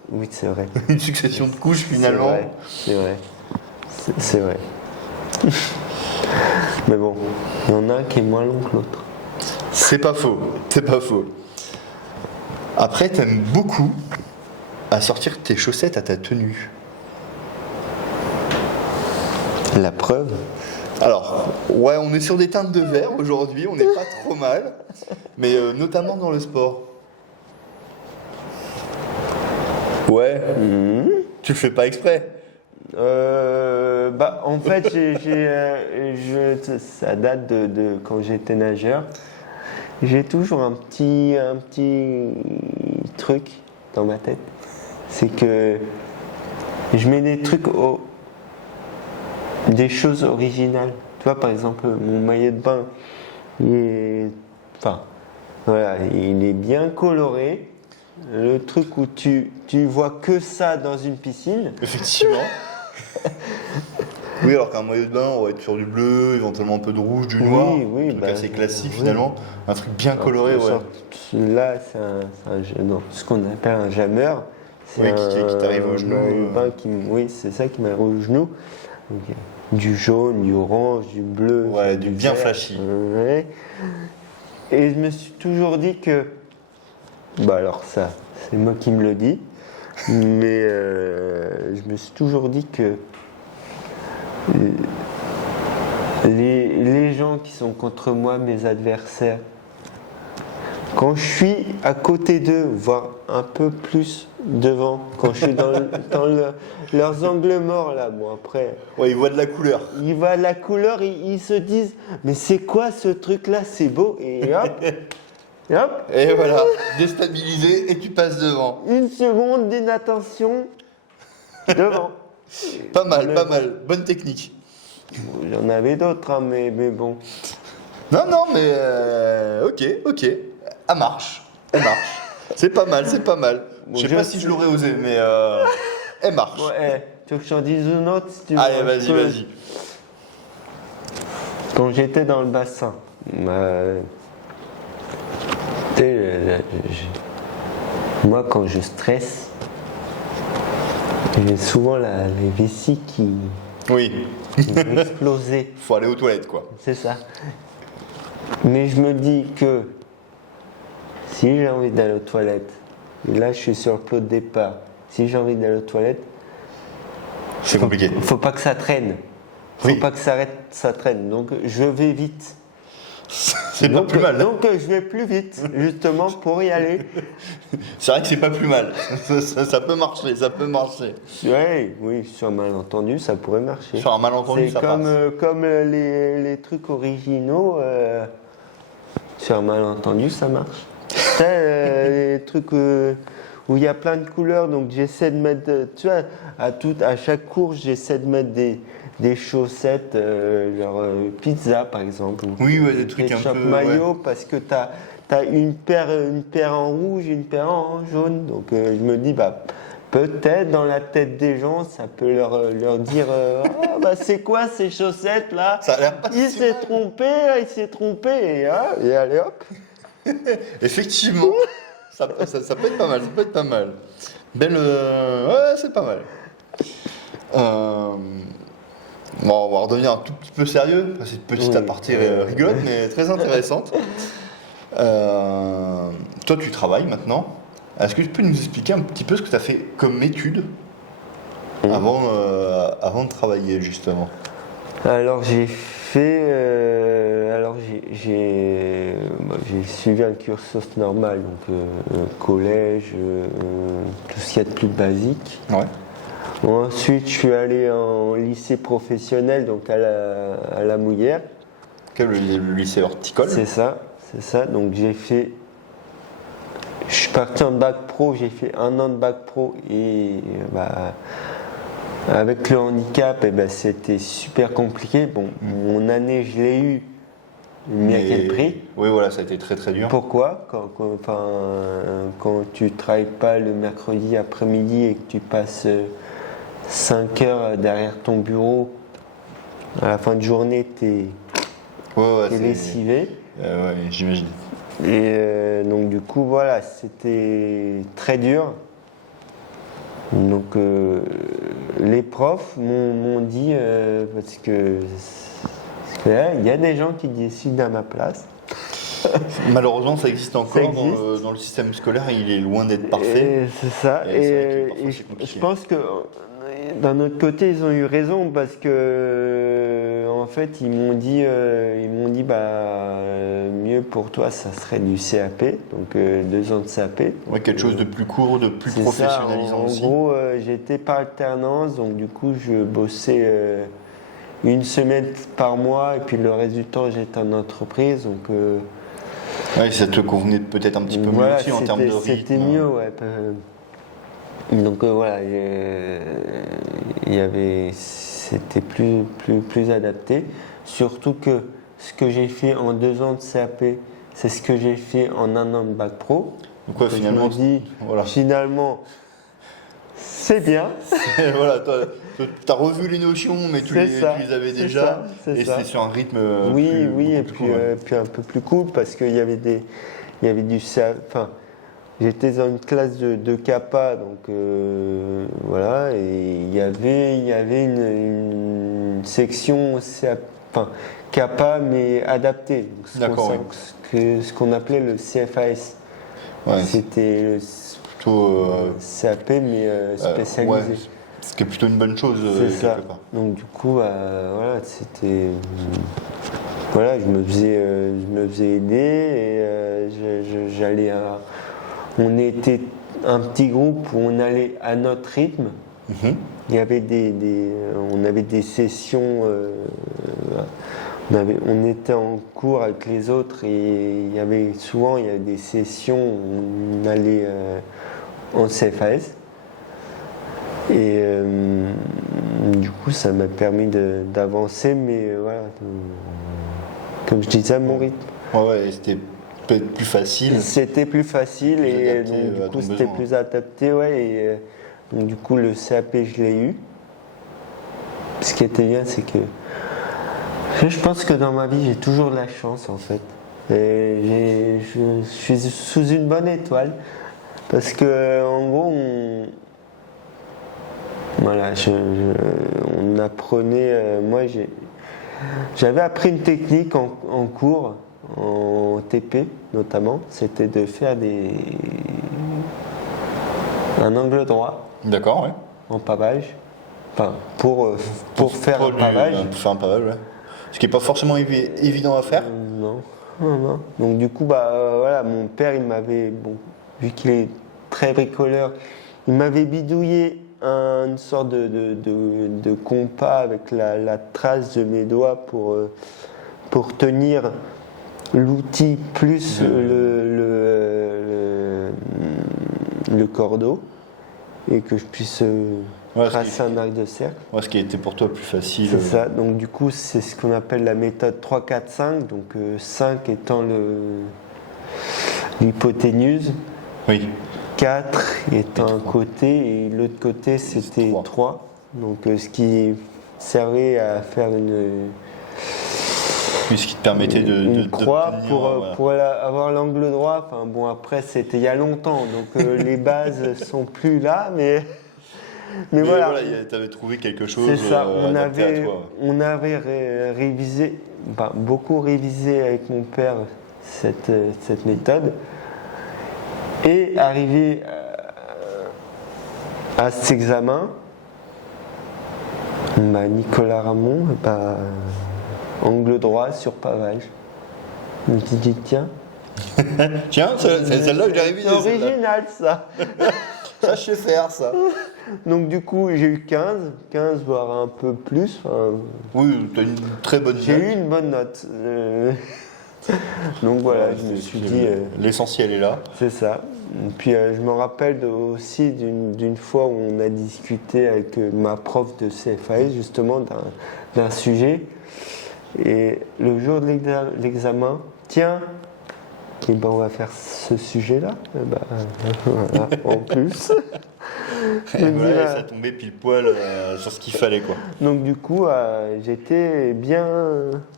oui, c'est vrai. Une succession de couches, finalement. C'est vrai. Mais bon, il y en a un qui est moins long que l'autre. C'est pas faux. Après, t'aimes beaucoup à sortir tes chaussettes à ta tenue. La preuve. Alors, ouais, on est sur des teintes de vert aujourd'hui, on n'est pas trop mal, mais notamment dans le sport. Ouais. Tu le fais pas exprès. En fait, ça date de quand j'étais nageur. J'ai toujours un petit truc dans ma tête. C'est que je mets des trucs, des choses originales. Tu vois, par exemple, mon maillot de bain, il est bien coloré. Le truc où tu vois que ça dans une piscine. Effectivement. Oui, alors qu'un maillot de bain, on va être sur du bleu, éventuellement un peu de rouge, du noir. Oui, un truc assez classique oui. finalement. Un truc bien coloré, ouais. Là, non, ce qu'on appelle un jammer. C'est Oui, qui t'arrive au genou. maillot de bain oui, c'est ça qui m'arrive au genou. Donc, du jaune, du orange, du bleu. Ouais, du bien vert, flashy. Ouais. Et je me suis toujours dit que. Bah alors ça, c'est moi qui me le dis. Mais je me suis toujours dit que les gens qui sont contre moi, mes adversaires, quand je suis à côté d'eux, voire un peu plus devant, quand je suis dans leurs angles morts là, bon après. Ouais, ils voient de la couleur. Ils voient la couleur, ils se disent, mais c'est quoi ce truc là, c'est beau, et hop, et hop. Et voilà, déstabilisé et tu passes devant. Une seconde d'inattention, devant. Pas mal, pas mal. Bonne technique. Il y en avait d'autres, hein, mais bon. Non, non, mais ok. Elle marche. Elle marche. C'est pas mal, c'est pas mal. Bon, je sais pas si je l'aurais osé, mais elle marche. Ouais, tu veux que je t'en dise une autre si tu veux? Allez, vas-y. Quand j'étais dans le bassin, tu sais, moi quand je stresse, j'ai souvent les vessies qui Oui, vont exploser. faut aller aux toilettes, quoi. C'est ça. Mais je me dis que si j'ai envie d'aller aux toilettes, et là je suis sur le plot de départ, si j'ai envie d'aller aux toilettes, C'est compliqué. faut pas que ça traîne. Faut pas que ça traîne. Donc je vais vite. C'est pas plus mal. Donc je vais plus vite, justement pour y aller. C'est vrai que c'est pas plus mal. Ça peut marcher, ça peut marcher. Ouais, oui, sur un malentendu, ça pourrait marcher. Sur un malentendu, C'est ça passe. comme les trucs originaux, sur un malentendu, ça marche. Tu sais, les trucs où il y a plein de couleurs, donc j'essaie de mettre, tu vois, à chaque course, j'essaie de mettre des chaussettes, genre pizza par exemple. Oui, ouais, des trucs un Ketchup peu. maillot, parce que t'as une paire en rouge, une paire en jaune. Donc je me dis, bah, peut-être dans la tête des gens, ça peut leur dire ah, bah, c'est quoi ces chaussettes là? Ça a l'air pas Il si s'est mal. trompé, et allez hop. Effectivement, ça peut être pas mal, ça peut être pas mal. Belle. Ouais, c'est pas mal. Bon, on va redevenir un tout petit peu sérieux. C'est une petite Oui. aparté rigolote, mais très intéressante. Toi, tu travailles maintenant. Est-ce que tu peux nous expliquer un petit peu ce que tu as fait comme étude avant de travailler, justement? Alors j'ai suivi un cursus normal, donc collège, tout ce qu'il y a de plus basique. Ouais. Ensuite, je suis allé en lycée professionnel, donc à la Mouillère. Le lycée horticole. C'est ça. Donc je suis parti en bac pro, j'ai fait 1 an de bac pro et bah, avec le handicap, c'était super compliqué. Bon, mon année, je l'ai eue, mais à quel prix? Oui, voilà, ça a été très très dur. Pourquoi? Quand tu travailles pas le mercredi après-midi et que tu passes 5 heures derrière ton bureau, à la fin de journée, t'es lessivé. Ouais, j'imagine. Et donc du coup, voilà, c'était très dur. Donc les profs m'ont dit, parce que là, il y a des gens qui décident à ma place. Malheureusement, ça existe encore Ça existe. dans le système scolaire, il est loin d'être parfait. Et c'est ça. Et c'est vrai que parfois, Et c'est compliqué. je pense que d'un autre côté, ils ont eu raison parce que en fait, ils m'ont dit bah mieux pour toi, ça serait du CAP, donc 2 ans de CAP. Ouais, quelque chose de plus court, de plus C'est professionnalisant ça, aussi. En gros, j'étais par alternance, donc du coup, je bossais 1 semaine par mois et puis le reste du temps, j'étais en entreprise, donc. Ouais, ça te convenait peut-être un petit peu mieux aussi en termes de rythme. C'était mieux, ouais. Donc voilà, c'était plus adapté. Surtout que ce que j'ai fait en 2 ans de CAP, c'est ce que j'ai fait en 1 an de bac pro. Donc ouais, Donc, finalement, je me dis, voilà. finalement, c'est bien. Voilà, tu as revu les notions, mais tu les avais déjà. Et c'est sur un rythme. Oui, et plus puis, cool, ouais. puis un peu plus cool parce qu'il y avait du enfin, j'étais dans une classe de Kappa, donc voilà, et il y avait une section enfin, Kappa mais adaptée, donc D'accord, ce qu'on appelait le CFAS. Ouais, C'était le plutôt. CAP mais spécialisé. Ouais, ce qui est plutôt une bonne chose, C'est ça. quelque part. Donc du coup, voilà, c'était. Voilà, je me faisais aider et j'allais à. On était un petit groupe où on allait à notre rythme. Mhm. Il y avait on avait des sessions. On était en cours avec les autres et il y avait des sessions où on allait en CFAS. Et du coup, ça m'a permis d'avancer, mais voilà, comme je disais, à mon rythme. Ouais, et c'était peut-être plus facile. C'était plus facile et adapté, donc du à coup ton c'était besoin. plus adapté, ouais. Et donc du coup le CAP je l'ai eu. Ce qui était bien, c'est que je pense que dans ma vie j'ai toujours de la chance en fait. Et je suis sous une bonne étoile parce que en gros voilà, on apprenait. Moi j'avais appris une technique en cours. En TP notamment, c'était de faire un angle droit D'accord, ouais. en pavage, enfin pour faire un pavage. Pour faire un pavage, ouais. Ce qui n'est pas forcément évident à faire. Non. Donc du coup, voilà, mon père, il m'avait, bon, vu qu'il est très bricoleur, il m'avait bidouillé une sorte de compas avec la trace de mes doigts pour tenir l'outil plus le cordeau et que je puisse tracer un arc de cercle. Ouais, ce qui était pour toi plus facile. C'est ça, donc du coup c'est ce qu'on appelle la méthode 3-4-5, donc 5 étant l'hypoténuse, Oui. 4 étant un côté et l'autre côté c'était 3. Donc ce qui servait à faire ce qui te permettait de croix pour avoir l'angle droit. Enfin bon, après c'était il y a longtemps, donc les bases sont plus là, mais voilà. Tu avais trouvé quelque chose. C'est ça. Adapté à toi. On avait révisé, beaucoup révisé avec mon père cette méthode et arrivé à cet examen, Nicolas Ramon, angle droit sur pavage. Je me suis dit, tiens. Tiens, c'est celle-là que j'ai révisée. C'est original ça. Ça, je sais faire ça. Donc du coup, j'ai eu 15 voire un peu plus. Oui, tu as une très bonne note. J'ai eu une bonne note. Donc voilà, je me suis dit. L'essentiel est là. C'est ça. Et puis je me rappelle aussi d'une fois où on a discuté avec ma prof de CFAS justement d'un sujet. Et le jour de l'examen, tiens, on va faire ce sujet-là. Voilà, en plus. Ça tombait pile poil sur ce qu'il fallait, quoi. Donc du coup, j'étais bien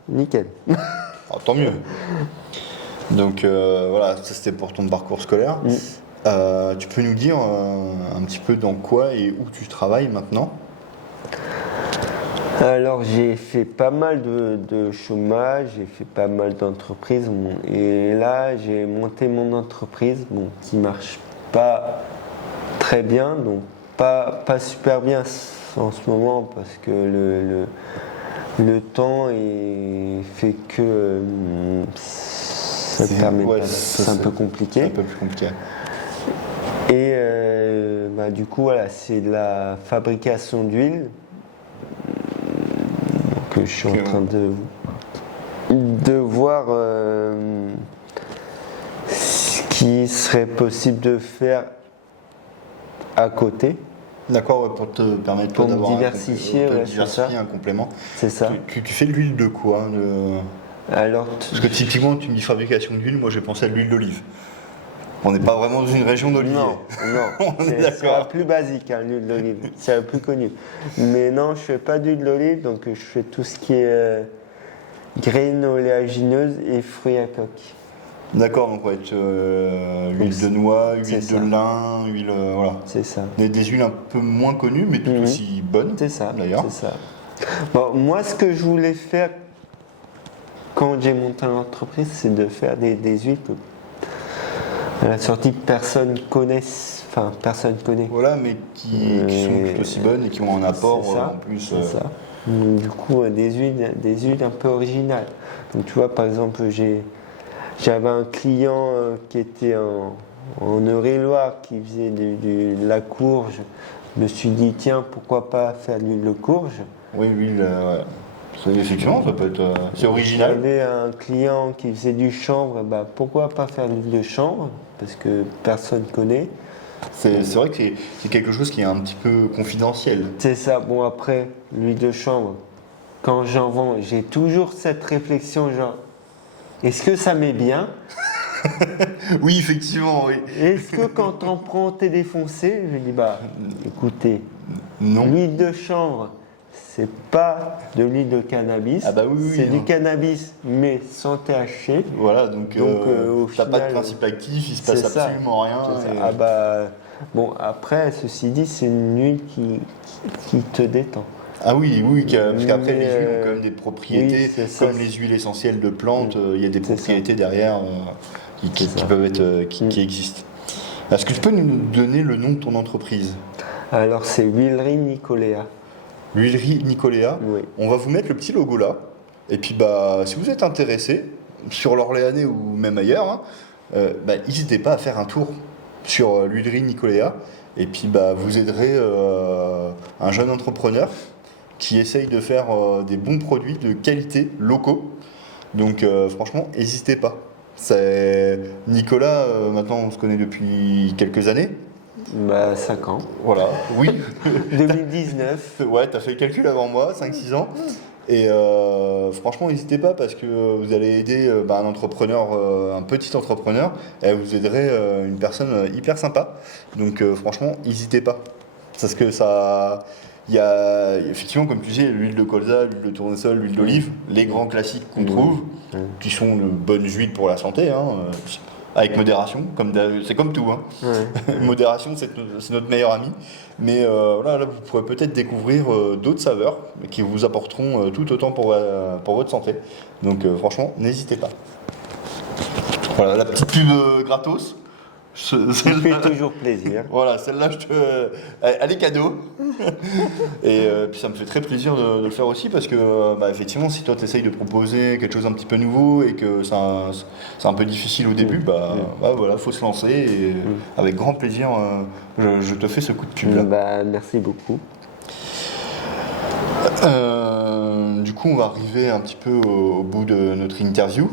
nickel. Ah, tant mieux. Donc voilà, ça c'était pour ton parcours scolaire. Tu peux nous dire un petit peu dans quoi et où tu travailles maintenant ? Alors j'ai fait pas mal de chômage, j'ai fait pas mal d'entreprises et là j'ai monté mon entreprise qui marche pas très bien, donc pas super bien en ce moment parce que le temps fait que ça permet c'est un peu compliqué. C'est un peu plus compliqué. Et du coup voilà, c'est de la fabrication d'huile. Que je suis en train de voir ce qui serait possible de faire à côté. D'accord, ouais, pour te permettre pour d'avoir diversifier, un complément. C'est ça. Tu fais de l'huile de quoi Alors, parce que typiquement, tu me dis fabrication d'huile, moi j'ai pensé à de l'huile d'olive. On n'est pas vraiment dans une région d'olivier. Non, On est c'est d'accord. la plus basique, hein, l'huile d'olive. C'est la plus connue. Mais non, je fais pas d'huile d'olive, donc je fais tout ce qui est graines oléagineuses et fruits à coque. D'accord, donc ouais, huile de noix, huile C'est de ça. lin, huile, voilà. C'est ça. Des huiles un peu moins connues, mais tout Mhm. aussi bonnes. C'est ça. D'ailleurs. C'est ça. Bon, moi, ce que je voulais faire quand j'ai monté l'entreprise, c'est de faire des huiles que à la sortie personne connaît. Voilà, mais qui sont tout aussi bonnes et qui ont un apport C'est ça, en plus. c'est ça. Du coup, des huiles un peu originales. Donc, tu vois, par exemple, j'avais un client qui était en Eure-et-Loire, qui faisait de la courge. Je me suis dit, tiens, pourquoi pas faire de l'huile de courge? Oui, l'huile, ouais. Effectivement, ça peut être. C'est original. J'avais un client qui faisait du chanvre, bah, pourquoi pas faire de l'huile de chanvre? Parce que personne connaît. C'est vrai que c'est quelque chose qui est un petit peu confidentiel. C'est ça. Bon, après, l'huile de chanvre, quand j'en vends, j'ai toujours cette réflexion, genre, est-ce que ça m'est bien? Oui, effectivement, oui. Est-ce que quand on prend, t'es défoncé? Je dis, bah, écoutez, Non. l'huile de chanvre, c'est pas de l'huile de cannabis. Ah bah oui, oui, c'est du hein. cannabis, mais sans THC. Voilà, donc, au t'as pas de final, principe actif, il se passe c'est ça. absolument rien. C'est ça. et- Ah bah, bon, après, ceci dit, c'est une huile qui te détend. Ah oui, oui, parce qu'après Mais, les huiles ont quand même des propriétés, oui, c'est ça. comme les huiles essentielles de plantes, il y a des C'est propriétés derrière qui ça. peuvent être, qui existent. Est-ce que tu peux nous donner le nom de ton entreprise? Alors, c'est Huilerie Nicoléa. L'huilerie Nicoléa. Oui. On va vous mettre le petit logo là. Et puis bah, si vous êtes intéressé, sur l'Orléanais ou même ailleurs, hein, bah, n'hésitez pas à faire un tour sur l'huilerie Nicoléa. Et puis bah, vous aiderez un jeune entrepreneur qui essaye de faire des bons produits de qualité locaux. Donc franchement, n'hésitez pas. C'est Nicolas, maintenant on se connaît depuis quelques années. Bah, 5 ans. Voilà, oui. 2019. Ouais, t'as fait le calcul avant moi, 5-6 ans. Et franchement, n'hésitez pas parce que vous allez aider un entrepreneur, un petit entrepreneur, et vous aiderez une personne hyper sympa. Donc franchement, n'hésitez pas. Parce que ça. Il y a effectivement, comme tu disais, l'huile de colza, l'huile de tournesol, l'huile d'olive, les grands classiques qu'on trouve, qui sont de bonnes huiles pour la santé, hein, avec modération, c'est comme tout. Hein. Ouais. Modération, c'est notre meilleur ami. Mais voilà, là, vous pourrez peut-être découvrir d'autres saveurs qui vous apporteront tout autant pour votre santé. Donc franchement, n'hésitez pas. Voilà, la petite pub gratos. Ça fait toujours plaisir. Voilà, celle-là, elle est cadeau. Et puis ça me fait très plaisir de le faire aussi parce que, effectivement, si toi tu essayes de proposer quelque chose un petit peu nouveau et que c'est un peu difficile au début, voilà, faut se lancer et avec grand plaisir, je te fais ce coup de pub là. Bah, merci beaucoup. Du coup, on va arriver un petit peu au bout de notre interview.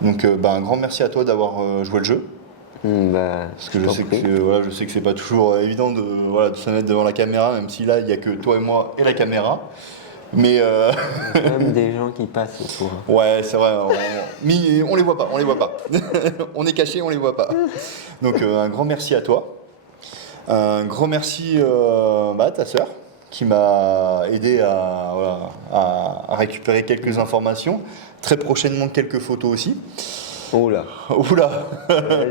Donc, un grand merci à toi d'avoir joué le jeu. Bah, Parce que je sais que c'est pas toujours évident de se mettre devant la caméra, même si là il n'y a que toi et moi et la caméra. Mais il y a même des gens qui passent autour. ouais, c'est vrai. Mais on les voit pas. On est caché, on les voit pas. Donc un grand merci à toi. Un grand merci à ta sœur qui m'a aidé à récupérer quelques informations. Très prochainement quelques photos aussi. Oula. Oula.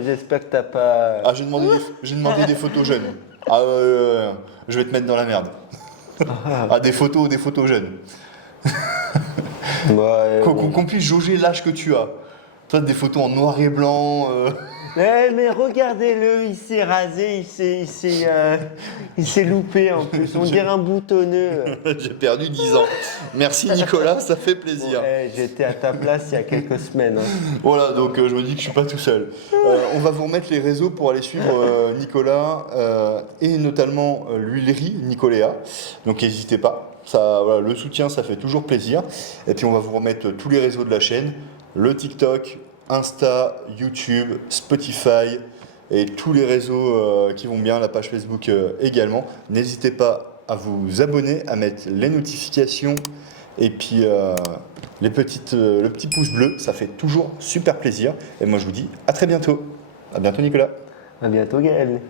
J'espère que t'as pas. Ah, j'ai demandé des photos jeunes. Ah, je vais te mettre dans la merde. Ah, des photos jeunes. Qu'on puisse jauger l'âge que tu as. Toi, des photos en noir et blanc. Mais regardez-le, il s'est rasé, il s'est loupé en plus. On dirait un boutonneux. J'ai perdu 10 ans. Merci Nicolas, ça fait plaisir. Ouais, j'étais à ta place il y a quelques semaines. Hein. Voilà, donc je me dis que je suis pas tout seul. On va vous remettre les réseaux pour aller suivre Nicolas et notamment l'huilerie Nicoléa. Donc n'hésitez pas. Ça, voilà, le soutien, ça fait toujours plaisir. Et puis on va vous remettre tous les réseaux de la chaîne, le TikTok, Insta, YouTube, Spotify et tous les réseaux qui vont bien, la page Facebook également. N'hésitez pas à vous abonner, à mettre les notifications et puis le petit pouce bleu, ça fait toujours super plaisir. Et moi je vous dis à très bientôt. À bientôt Nicolas. À bientôt Gaël.